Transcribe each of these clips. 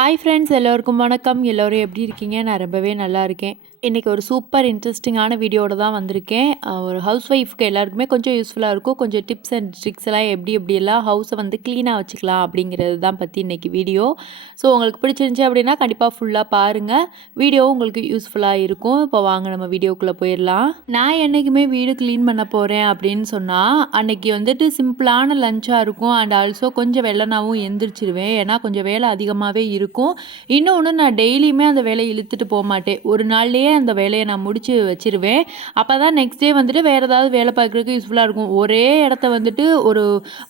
Hi friends, எல்லோருக்கும் வணக்கம். எல்லோரும் எப்படி இருக்கீங்க? நான் ரொம்பவே நல்லா இருக்கேன். இன்றைக்கி ஒரு சூப்பர் இன்ட்ரெஸ்டிங்கான வீடியோட தான் வந்திருக்கேன். ஒரு ஹவுஸ் ஒய்ஃப்க்கு எல்லாருக்குமே கொஞ்சம் யூஸ்ஃபுல்லாக இருக்கும். கொஞ்சம் டிப்ஸ் அண்ட் ட்ரிக்ஸ் எல்லாம் எப்படியெல்லாம் ஹவுஸை வந்து க்ளீனாக வச்சுக்கலாம் அப்படிங்கிறது தான் பற்றி இன்றைக்கி வீடியோ. ஸோ உங்களுக்கு பிடிச்சிருந்துச்சி அப்படின்னா கண்டிப்பாக ஃபுல்லாக பாருங்கள். வீடியோவும் உங்களுக்கு யூஸ்ஃபுல்லாக இருக்கும். இப்போ வாங்க நம்ம வீடியோக்குள்ளே போயிடலாம். நான் என்றைக்குமே வீடு க்ளீன் பண்ண போகிறேன் அப்படின்னு சொன்னால் அன்றைக்கி வந்துட்டு சிம்பிளான லஞ்சாக இருக்கும். அண்ட் ஆல்சோ கொஞ்சம் வெள்ளனாவும் எந்திரிச்சிருவேன். ஏன்னா கொஞ்சம் வேலை அதிகமாகவே இருக்கும். இன்னொன்று, நான் டெய்லியுமே அந்த வேலையை இழுத்துட்டு போக மாட்டேன். ஒரு நாள்லேயே அந்த வேலையை நான் முடிச்சு வச்சிருவேன். அப்போ தான் நெக்ஸ்ட் டே வந்துட்டு வேறு ஏதாவது வேலை பார்க்குறதுக்கு யூஸ்ஃபுல்லாக இருக்கும். ஒரே இடத்த வந்துட்டு ஒரு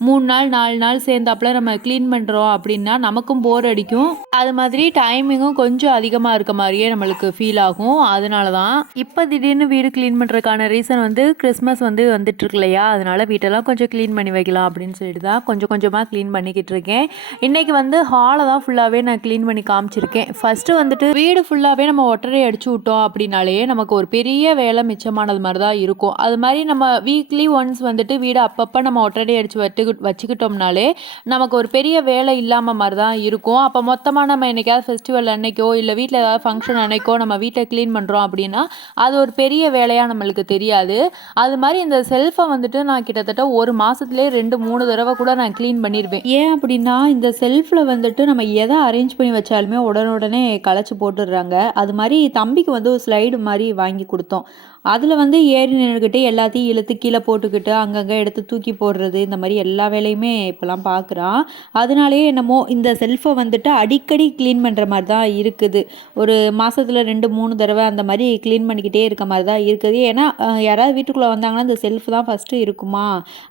3 நாள் 4 நாள் சேர்ந்தாப்புல நம்ம க்ளீன் பண்ணுறோம் அப்படின்னா நமக்கும் போர் அடிக்கும். அது மாதிரி டைமிங்கும் கொஞ்சம் அதிகமாக இருக்க மாதிரியே நம்மளுக்கு ஃபீல் ஆகும். அதனால தான் இப்போ திடீர்னு வீடு க்ளீன் பண்ணுறதுக்கான ரீசன் வந்து கிறிஸ்மஸ் வந்துட்டு இருக்கு இல்லையா, அதனால வீட்டெல்லாம் கொஞ்சம் க்ளீன் பண்ணி வைக்கலாம் அப்படின்னு சொல்லிட்டு தான் கொஞ்சம் கொஞ்சமாக க்ளீன் பண்ணிக்கிட்டு இருக்கேன். இன்றைக்கி வந்து ஹாலை தான் ஃபுல்லாகவே நான் க்ளீன் பண்ணி காமிச்சிருக்கேன். ஃபஸ்ட்டு வந்துட்டு வீடு ஃபுல்லாகவே நம்ம ஒட்டரை அடிச்சு விட்டோம் அப்படின்னாலே நமக்கு ஒரு பெரிய வேலை மிச்சமானது மாதிரி தான் இருக்கும். அது மாதிரி நம்ம வீக்லி ஒன்ஸ் வந்துட்டு வீடு அப்பப்போ நம்ம ஒட்டடை அடித்து வச்சுக்கிட்டோம்னாலே நமக்கு ஒரு பெரிய வேலை இல்லாமல் மாதிரி தான் இருக்கும். அப்போ மொத்தமாக நம்ம என்னைக்காவது ஃபெஸ்டிவல் அன்னைக்கோ இல்லை வீட்டில் ஏதாவது ஃபங்க்ஷன் அன்னைக்கோ நம்ம வீட்டை க்ளீன் பண்ணுறோம் அப்படின்னா அது ஒரு பெரிய வேலையாக நம்மளுக்கு தெரியாது. அது மாதிரி இந்த செல்ஃபை வந்துட்டு நான் கிட்டத்தட்ட ஒரு மாதத்துலேயே 2-3 தடவை கூட நான் க்ளீன் பண்ணிடுவேன். ஏன் அப்படின்னா இந்த செல்ஃபில் வந்துட்டு நம்ம எதை அரேஞ்ச் பண்ணி வச்சாலுமே உடனே களைச்சி போட்டுடுறாங்க. அது மாதிரி தம்பிக்கு வந்து ஒரு ஸ்லைடு மாதிரி வாங்கி கொடுத்தோம். அதில் வந்து ஏறி நின்றுக்கிட்டு எல்லாத்தையும் இழுத்து கீழே போட்டுக்கிட்டு அங்கங்கே எடுத்து தூக்கி போடுறது, இந்த மாதிரி எல்லா வேலையுமே இப்போலாம் பார்க்குறான். அதனாலேயே என்னமோ இந்த செல்ஃபை வந்துட்டு அடிக்கடி க்ளீன் பண்ணுற மாதிரி தான் இருக்குது. ஒரு மாதத்தில் 2-3 தடவை அந்த மாதிரி க்ளீன் பண்ணிக்கிட்டே இருக்க மாதிரி தான் இருக்குது. ஏன்னா யாராவது வீட்டுக்குள்ளே வந்தாங்கன்னா இந்த செல்ஃப் தான் ஃபஸ்ட்டு இருக்குமா,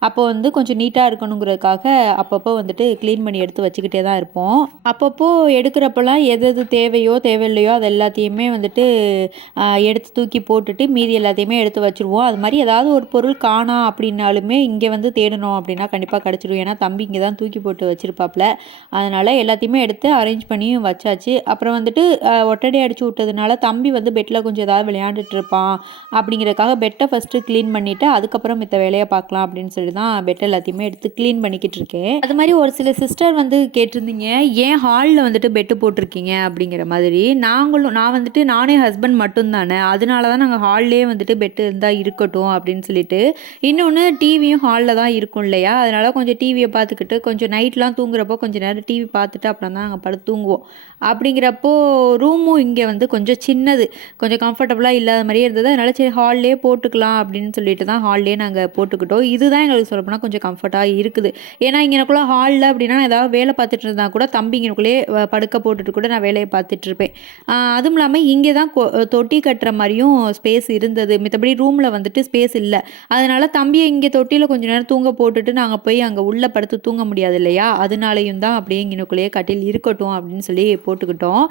அப்போ வந்து கொஞ்சம் நீட்டாக இருக்கணுங்கிறதுக்காக அப்பப்போ வந்துட்டு க்ளீன் பண்ணி எடுத்து வச்சுக்கிட்டே தான் இருப்போம். அப்பப்போ எடுக்கிறப்பெல்லாம் எது தேவையோ தேவையில்லையோ அது எல்லாத்தையுமே வந்துட்டு எடுத்து தூக்கி போட்டுட்டு மீதி எல்லாத்தையுமே எடுத்து வச்சுருவோம். அது மாதிரி ஏதாவது ஒரு பொருள் காணா அப்படின்னாலுமே இங்கே வந்து தேடணும் அப்படின்னா கண்டிப்பாக கிடச்சிடும். ஏன்னா தம்பி இங்கே தான் தூக்கி போட்டு வச்சுருப்பாப்புல. அதனால் எல்லாத்தையுமே எடுத்து அரேஞ்ச் பண்ணி வச்சாச்சு. அப்புறம் வந்துட்டு ஒட்டடை அடித்து விட்டதுனால தம்பி வந்து பெட்டில் கொஞ்சம் ஏதாவது விளையாண்டுட்டு இருப்பான் அப்படிங்கிறதுக்காக பெட்டை ஃபஸ்ட்டு க்ளீன் பண்ணிவிட்டு அதுக்கப்புறம் மித்த வேலையை பார்க்கலாம் அப்படின்னு சொல்லி தான் பெட் எல்லாத்தையுமே எடுத்து க்ளீன் பண்ணிக்கிட்டு இருக்கேன். அது மாதிரி ஒரு சில சிஸ்டர் வந்து கேட்டிருந்தீங்க, ஏன் ஹாலில் வந்துட்டு பெட்டு போட்டிருக்கீங்க அப்படிங்கிற மாதிரி. நான் வந்துட்டு நானே ஹஸ்பண்ட் மட்டும்தானே, அதனால தான் நாங்கள் ஹால்லே வந்துட்டு பெட்டு இருந்தால் இருக்கட்டும் அப்படின்னு சொல்லிட்டு. இன்னொன்று, டிவியும் ஹாலில் தான் இருக்கும் இல்லையா, அதனால் கொஞ்சம் டிவியை பார்த்துக்கிட்டு கொஞ்சம் நைட்லாம் தூங்குறப்போ கொஞ்சம் நேரம் டிவி பார்த்துட்டு அப்புறம் தான் நாங்கள் படுத்து தூங்குவோம். அப்படிங்கிறப்போ ரூமும் இங்கே வந்து கொஞ்சம் சின்னது, கொஞ்சம் கம்ஃபர்டபுளாக இல்லாத மாதிரியே இருந்தது. அதனால் சரி ஹால்லே போட்டுக்கலாம் அப்படின்னு சொல்லிட்டு தான் ஹால்லே நாங்கள் போட்டுக்கிட்டோம். இதுதான் எங்களுக்கு சொல்லப்போனால் கொஞ்சம் கம்ஃபர்ட்டாக இருக்குது. ஏன்னா இங்கனக்குள்ளே ஹாலில் அப்படின்னா நான் ஏதாவது வேலை பார்த்துட்டு இருந்தால் கூட தம்பி இங்கனக்குள்ளேயே படுக்க போட்டுட்டு கூட நான் வேலையை பார்த்துட்ருப்பேன். அதுவும் இல்லாமல் இங்கே தான் தொட்டி கட்டுற மாதிரியும் ஸ்பேஸ் இருந்தது. மித்தபடி ரூமில் வந்துட்டு ஸ்பேஸ் இல்லை. அதனால் தம்பியை இங்கே தொட்டியில் கொஞ்சம் நேரம் தூங்க போட்டுட்டு நாங்கள் போய் அங்கே உள்ளே படுத்து தூங்க முடியாது இல்லையா, அதனாலையும் தான் அப்படியே இங்கனுக்குள்ளேயே கட்டில் இருக்கட்டும் அப்படின்னு சொல்லி போட்டுக்கிட்டோம்.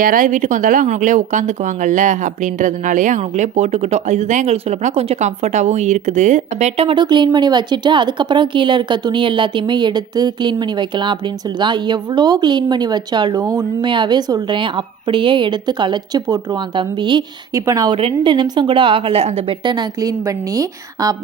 யாராவது வீட்டுக்கு வந்தாலும் அங்கனுக்குள்ளேயே உட்காந்துக்குவாங்கல்ல அப்படின்றதுனாலேயே அங்கனுக்குள்ளேயே போட்டுக்கிட்டோம். இதுதான் எங்களுக்கு சொல்லப்போனால் கொஞ்சம் கம்ஃபர்ட்டாகவும் இருக்குது. பெட்டை மட்டும் க்ளீன் பண்ணி வச்சுட்டு அதுக்கப்புறம் கீழே இருக்க துணி எல்லாத்தையுமே எடுத்து க்ளீன் பண்ணி வைக்கலாம் அப்படின்னு சொல்லி தான். எவ்வளோ க்ளீன் பண்ணி வச்சாலும் உண்மையாகவே சொல்கிறேன் அப்படியே எடுத்து களைச்சி போட்டுருவான் தம்பி. இப்போ நான் ஒரு 2 நிமிஷம் கூட ஆகலை அந்த பெட்டை நான் க்ளீன் பண்ணி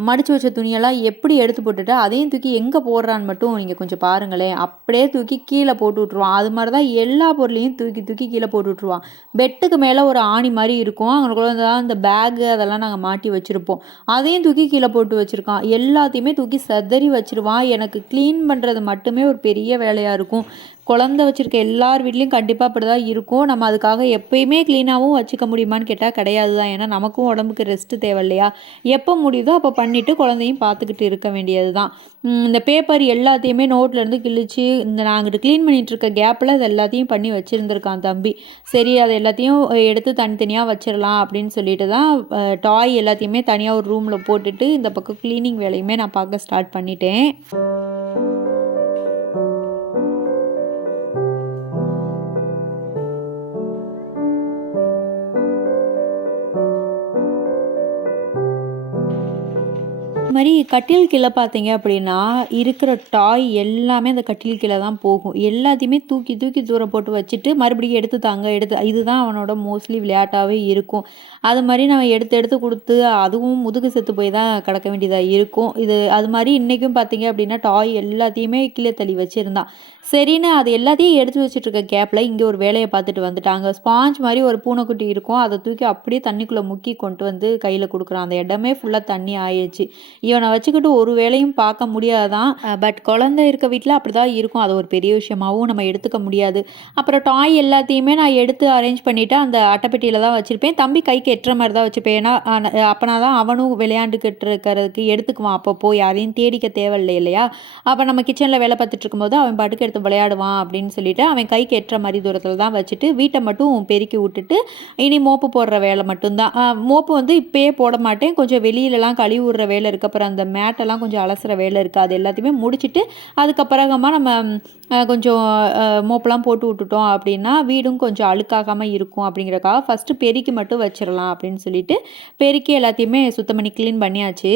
மடித்து வச்ச துணியெல்லாம் எப்படி எடுத்து போட்டுட்டு அதையும் தூக்கி எங்கே போடுறான்னு மட்டும் நீங்கள் கொஞ்சம் பாருங்களேன். அப்படியே தூக்கி கீழே போட்டு விட்ருவான். அது மாதிரி தான் எல்லா பொருளையும் தூக்கி தூக்கி கீழே போட்டு விட்ருவான். பெட்டுக்கு மேலே ஒரு ஆணி மாதிரி இருக்கும், அங்கே தான் இந்த பேகு அதெல்லாம் நாங்கள் மாட்டி வச்சுருப்போம். அதையும் தூக்கி கீழே போட்டு வச்சுருக்கான். எல்லாத்தையுமே தூக்கி சதறி வச்சுருவான். எனக்கு க்ளீன் பண்ணுறது மட்டுமே ஒரு பெரிய வேலையாக இருக்கும். குழந்தை வச்சுருக்க எல்லார் வீட்லேயும் கண்டிப்பாக அப்படி தான் இருக்கும். நம்ம அதுக்காக எப்பயுமே க்ளீனாகவும் வச்சுக்க முடியுமான்னு கேட்டால் கிடையாது தான். ஏன்னா நமக்கும் உடம்புக்கு ரெஸ்ட்டு தேவை இல்லையா, எப்போ முடியுதோ அப்போ பண்ணிவிட்டு குழந்தையும் பார்த்துக்கிட்டு இருக்க வேண்டியது தான். இந்த பேப்பர் எல்லாத்தையுமே நோட்லேருந்து கிழிச்சு நான் அங்கிட்டு க்ளீன் பண்ணிகிட்ருக்க கேப்பில் அது எல்லாத்தையும் பண்ணி வச்சுருந்துருக்கான் தம்பி. சரி அதை எல்லாத்தையும் எடுத்து தனித்தனியாக வச்சிடலாம் அப்படின்னு சொல்லிட்டு தான் டாய் எல்லாத்தையுமே தனியாக ஒரு ரூமில் போட்டுட்டு இந்த பக்கம் க்ளீனிங் வேலையுமே நான் பார்க்க ஸ்டார்ட் பண்ணிட்டேன். மாதிரி கட்டில் கீழே பார்த்தீங்க அப்படின்னா இருக்கிற டாய் எல்லாமே அந்த கட்டில் கீழே தான் போகும். எல்லாத்தையுமே தூக்கி தூக்கி தூரம் போட்டு வச்சுட்டு மறுபடியும் எடுத்து தாங்க எடுத்து இதுதான் அவனோட மோஸ்ட்லி விளையாட்டாகவே இருக்கும். அது மாதிரி நம்ம எடுத்து எடுத்து கொடுத்து அதுவும் முதுகு செத்து போய் தான் கிடக்க வேண்டியதாக இருக்கும். அது மாதிரி இன்றைக்கும் பார்த்தீங்க அப்படின்னா டாய் எல்லாத்தையுமே கீழே தள்ளி வச்சுருந்தான். சரின்னு அது எல்லாத்தையும் எடுத்து வச்சுட்டு இருக்க கேப்பில் இங்கே ஒரு வேலையை பார்த்துட்டு வந்துட்டாங்க. ஸ்பாஞ்ச் மாதிரி ஒரு பூனைக்குட்டி இருக்கும், அதை தூக்கி அப்படியே தண்ணிக்குள்ளே முக்கி கொண்டு வந்து கையில் கொடுக்குறான். அந்த இடமே ஃபுல்லாக தண்ணி ஆயிடுச்சு. இவனை வச்சுக்கிட்டு ஒரு வேலையும் பார்க்க முடியாதான். பட் குழந்தை இருக்க வீட்டில் அப்படி தான் இருக்கும். அது ஒரு பெரிய விஷயமாகவும் நம்ம எடுத்துக்க முடியாது. அப்புறம் டாய் எல்லாத்தையுமே நான் எடுத்து அரேஞ்ச் பண்ணிவிட்டு அந்த அட்டைப்பெட்டியில் தான் வச்சுருப்பேன். தம்பி கைக்கு எட்டுற மாதிரி தான் வச்சுருப்பேன். ஏன்னா அப்போனா தான் அவனும் விளையாண்டுக்கிட்டு இருக்கிறதுக்கு எடுத்துக்குவான். அப்பப்போ யாரையும் தேடிக்க தேவையில்லை இல்லையா? அப்போ நம்ம கிச்சனில் வேலை பார்த்துட்டு இருக்கும்போது அவன் பாட்டுக்கு எடுத்து விளையாடுவான் அப்படின்னு சொல்லிட்டு அவன் கைக்கு எட்டுற மாதிரி தூரத்தில் தான் வச்சுட்டு வீட்டை மட்டும் பெருக்கி விட்டுட்டு இனி மோப்பு போடுற வேலை மட்டும்தான். மோப்பு வந்து இப்போயே போட மாட்டேன். கொஞ்சம் வெளியிலலாம் கழுவி விடுற வேலை இருக்குது. அப்புறம் அந்த மேட்டெல்லாம் கொஞ்சம் அலசுகிற வேலை இருக்குது. அது எல்லாத்தையுமே முடிச்சுட்டு அதுக்கப்புறமா நம்ம கொஞ்சம் மோப்பெல்லாம் போட்டு விட்டுட்டோம் அப்படின்னா வீடும் கொஞ்சம் அழுக்காகாமல் இருக்கும். அப்படிங்கிறக்காக ஃபஸ்ட்டு பெருக்கி மட்டும் வச்சிடலாம் அப்படின்னு சொல்லிட்டு பெருக்கி எல்லாத்தையுமே சுத்தம் பண்ணி க்ளீன் பண்ணியாச்சு.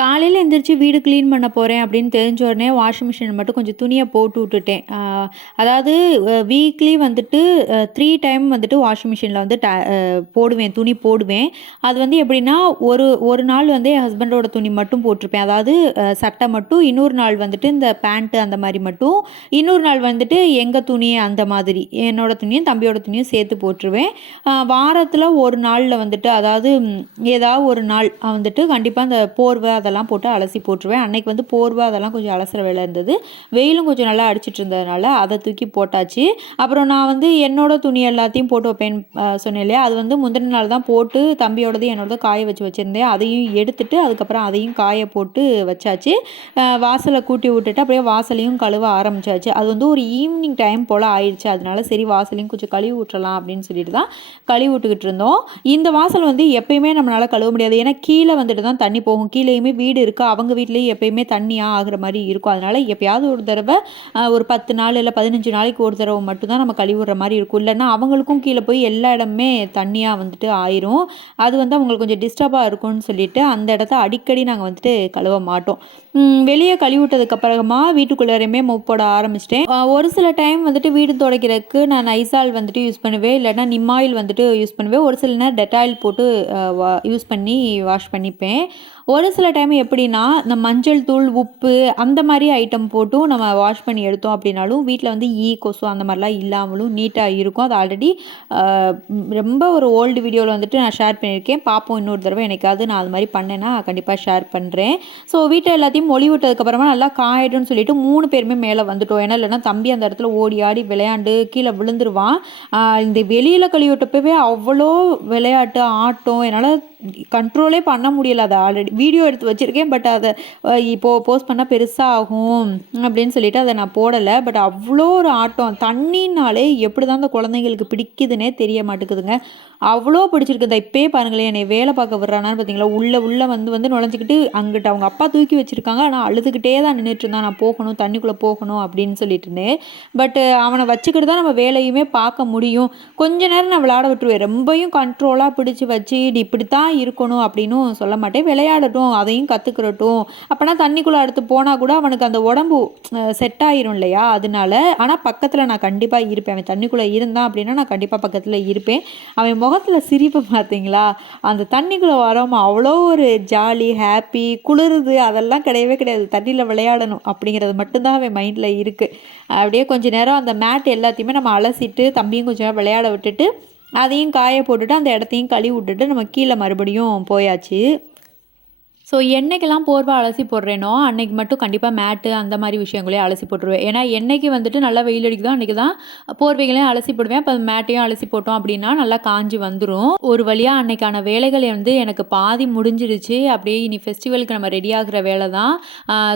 காலையில் எந்திரிச்சு வீடு க்ளீன் பண்ண போகிறேன் அப்படின்னு தெரிஞ்ச உடனே வாஷிங் மிஷின் மட்டும் கொஞ்சம் துணியை போட்டு விட்டுட்டேன். அதாவது வீக்லி வந்துட்டு 3 டைம் வந்துட்டு வாஷிங் மிஷினில் வந்து போடுவேன், துணி போடுவேன். அது வந்து எப்படின்னா ஒரு நாள் வந்து என் ஹஸ்பண்டோட துணி மட்டும் போட்டிருப்பேன். அதாவது சட்டை மட்டும், இன்னொரு நாள் வந்துட்டு இந்த பேண்ட்டு அந்த மாதிரி மட்டும், இன்னொரு நாள் வந்துட்டு எங்கள் துணி அந்த மாதிரி என்னோட துணியும் தம்பியோட துணியும் சேர்த்து போட்டுருவேன். வாரத்தில் ஒரு நாளில் வந்துட்டு அதாவது ஏதாவது ஒரு நாள் வந்துட்டு கண்டிப்பாக அந்த போர்வை அதெல்லாம் போட்டு அலசி போட்டுருவேன். அன்னைக்கு வந்து போர்வை அதெல்லாம் கொஞ்சம் அலசுகிற வேலை இருந்தது. வெயிலும் கொஞ்சம் நல்லா அடிச்சிட்டு இருந்ததுனால அதை தூக்கி போட்டாச்சு. அப்புறம் நான் வந்து என்னோட துணி எல்லாத்தையும் போட்டு வைப்பேன் சொன்னேன் இல்லையா? அது வந்து முந்தின நாள் தான் போட்டு தம்பியோடது என்னோடது காய வச்சுருந்தேன். அதையும் எடுத்துட்டு அதுக்கப்புறம் அதையும் காய போட்டு வச்சாச்சு. வாசலை கூட்டி விட்டுட்டு அப்படியே வாசலையும் கழுவ ஆரம்பிச்சாச்சு. அது வந்து ஒரு ஈவினிங் டைம் போல் ஆயிடுச்சு. அதனால சரி வாசலையும் கொஞ்சம் கழுவி விட்டுறலாம் அப்படின்னு சொல்லிட்டு தான் கழுவி விட்டுக்கிட்டு இருந்தோம். இந்த வாசல் வந்து எப்பயுமே நம்மளால் கழுவ முடியாது. ஏன்னா கீழே வந்துட்டு தான் தண்ணி போகும். கீழேயுமே வீடு இருக்குது. அவங்க வீட்லேயும் எப்பயுமே தண்ணியாக ஆகிற மாதிரி இருக்கும். அதனால் எப்பயாவது ஒரு தடவை ஒரு 10 நாள் இல்லை 15 நாளைக்கு ஒரு தடவை மட்டும்தான் நம்ம கழுவிடுற மாதிரி இருக்கும். இல்லைன்னா அவங்களுக்கும் கீழே போய் எல்லா இடமே தண்ணியாக வந்துட்டு ஆயிரும். அது வந்து அவங்களுக்கு கொஞ்சம் டிஸ்டர்பாக இருக்கும்னு சொல்லிட்டு அந்த இடத்த அடிக்கடி நாங்கள் வந்துட்டு கழுவ மாட்டோம். வெளியே கழுவி விட்டதுக்கு அப்புறமா வீட்டுக்குள்ளாரையுமே மோப் போட ஆரம்பிச்சிட்டேன். ஒரு சில டைம் வந்துட்டு வீடு துடைக்கிறதுக்கு நான் நைசால் வந்துட்டு யூஸ் பண்ணுவேன். இல்லைன்னா நிம்மாயில் வந்துட்டு யூஸ் பண்ணுவேன். ஒரு சில நேரம் டெட்டாயில் போட்டு யூஸ் பண்ணி வாஷ் பண்ணிப்பேன். ஒரு சில டைம் எப்படின்னா இந்த மஞ்சள் தூள், உப்பு அந்த மாதிரி ஐட்டம் போட்டும் நம்ம வாஷ் பண்ணி எடுத்தோம் அப்படின்னாலும் வீட்டில் வந்து கொசு அந்த மாதிரிலாம் இல்லாமலும் நீட்டாக இருக்கும். அது ஆல்ரெடி ரொம்ப ஒரு ஓல்டு வீடியோவில் வந்துட்டு நான் ஷேர் பண்ணியிருக்கேன். பார்ப்போம் இன்னொரு தடவை எனக்காவது நான் அது மாதிரி பண்ணேன்னா கண்டிப்பாக ஷேர் பண்ணுறேன். ஸோ வீட்டை எல்லாத்தையும் மொழி விட்டதுக்கப்புறமா நல்லா காயிடும்னு சொல்லிட்டு 3 பேருமே மேலே வந்துட்டோம். ஏன்னா இல்லைன்னா தம்பி அந்த இடத்துல ஓடி ஆடி விளையாண்டு கீழே விழுந்துருவான். இந்த வெளியில் கழுவி விட்டப்பவே அவ்வளோ விளையாட்டு ஆட்டம் என்னால் கண்ட்ரோலே பண்ண முடியலை. அதை ஆல்ரெடி வீடியோ எடுத்து வச்சுருக்கேன். பட் அதை இப்போது போஸ்ட் பண்ணால் பெருசாக ஆகும் அப்படின்னு சொல்லிட்டு அதை நான் போடலை. பட் அவ்வளோ ஒரு ஆட்டம். தண்ணினாலே எப்படி தான் அந்த குழந்தைங்களுக்கு பிடிக்குதுன்னே தெரிய மாட்டேங்குதுங்க. அவ்வளோ பிடிச்சிருக்கு. இந்த இப்போயே பாருங்களேன் என்னை வேலை பார்க்க விட்றானான்னு பார்த்தீங்களா? உள்ளே வந்து நுழைஞ்சிக்கிட்டு அங்கிட்ட அவங்க அப்பா தூக்கி வச்சுருக்காங்க. ஆனால் அழுதுகிட்டே தான் நின்றுட்டு இருந்தான். நான் போகணும், தண்ணிக்குள்ளே போகணும் அப்படின்னு சொல்லிட்டுன்னு. பட் அவனை வச்சுக்கிட்டு தான் நம்ம வேலையுமே பார்க்க முடியும். கொஞ்ச நேரம் நான் விளையாட விட்டுருவேன். ரொம்பையும் கண்ட்ரோலாக பிடிச்சி வச்சு இப்படி தான் இருக்கணும் அப்படின்னும் சொல்ல மாட்டேன். விளையாடட்டும், அதையும் கற்றுக்கிறட்டும். அப்போனா தண்ணிக்குள்ளே அடுத்து போனால் கூட அவனுக்கு அந்த உடம்பு செட் ஆயிரும் இல்லையா? அதனால ஆனால் பக்கத்தில் நான் கண்டிப்பாக இருப்பேன். அவன் தண்ணிக்குள்ளே இருந்தான் அப்படின்னா நான் கண்டிப்பாக பக்கத்தில் இருப்பேன். அவன் முகத்தில் சிரிப்பு பார்த்தீங்களா? அந்த தண்ணிக்குள்ளே வரோமா அவ்வளோ ஒரு ஜாலி, ஹாப்பி, குளிருது அதெல்லாம் கிடையவே கிடையாது. தண்ணியில் விளையாடணும் அப்படிங்கிறது மட்டும்தான் அவன் மைண்டில் இருக்குது. அப்படியே கொஞ்சம் நேரம் அந்த மேட் எல்லாத்தையுமே நம்ம அலசிட்டு தம்பியும் கொஞ்சம் நேரம் விளையாட விட்டுட்டு அதையும் காய போட்டுட்டு அந்த இடத்தையும் கழுவி விட்டுட்டு நம்ம கீழே மறுபடியும் போயாச்சு. ஸோ என்னைக்கெல்லாம் போர்வ அலசி போடுறேனோ, அன்னைக்கு மட்டும் கண்டிப்பா மேட்டு அந்த மாரி விஷயங்களையும் அலசி போட்டுருவேன். ஏன்னா, என்னைக்கு வந்துட்டு நல்லா வெயில் அடிக்குதோ, அன்னைக்கு தான் போர்வைகளையும் அலசி போடுவேன். அப்ப மேட்டையும் அலசி போட்டோம் அப்படின்னா, நல்லா காஞ்சு வந்துரும். ஒரு வழியா அன்னைக்கான வேலைகள் வந்து எனக்கு பாதி முடிஞ்சிருச்சு. அப்படியே இனி ஃபெஸ்டிவலுக்கு நம்ம ரெடி ஆகுற வேலை தான்.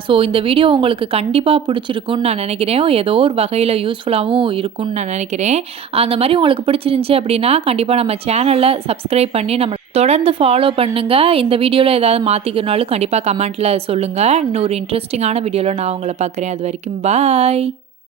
ஸோ இந்த வீடியோ உங்களுக்கு கண்டிப்பா பிடிச்சிருக்கும்னு நான் நெனைக்கிறேன். ஏதோ ஒரு வகையில யூஸ்ஃபுல்லாவும் இருக்கும்னு நான் நெனைக்கிறேன். அந்த மாரி உங்களுக்கு பிடிச்சிருந்துச்சு அப்படின்னா, கண்டிப்பா நம்ம சேனல சப்ஸ்கிரைப் பண்ணி நம்ம தொடர்ந்து ஃபாலோ பண்ணுங்க. இந்த வீடியோல ஏதாவது மாத்திக்கணும்னாலும் கண்டிப்பா கமெண்ட்ல சொல்லுங்க. இன்னொரு இன்ட்ரஸ்டிங்கான வீடியோல நான் உங்கள பார்க்குறேன். அதுவரைக்கும் பாய்.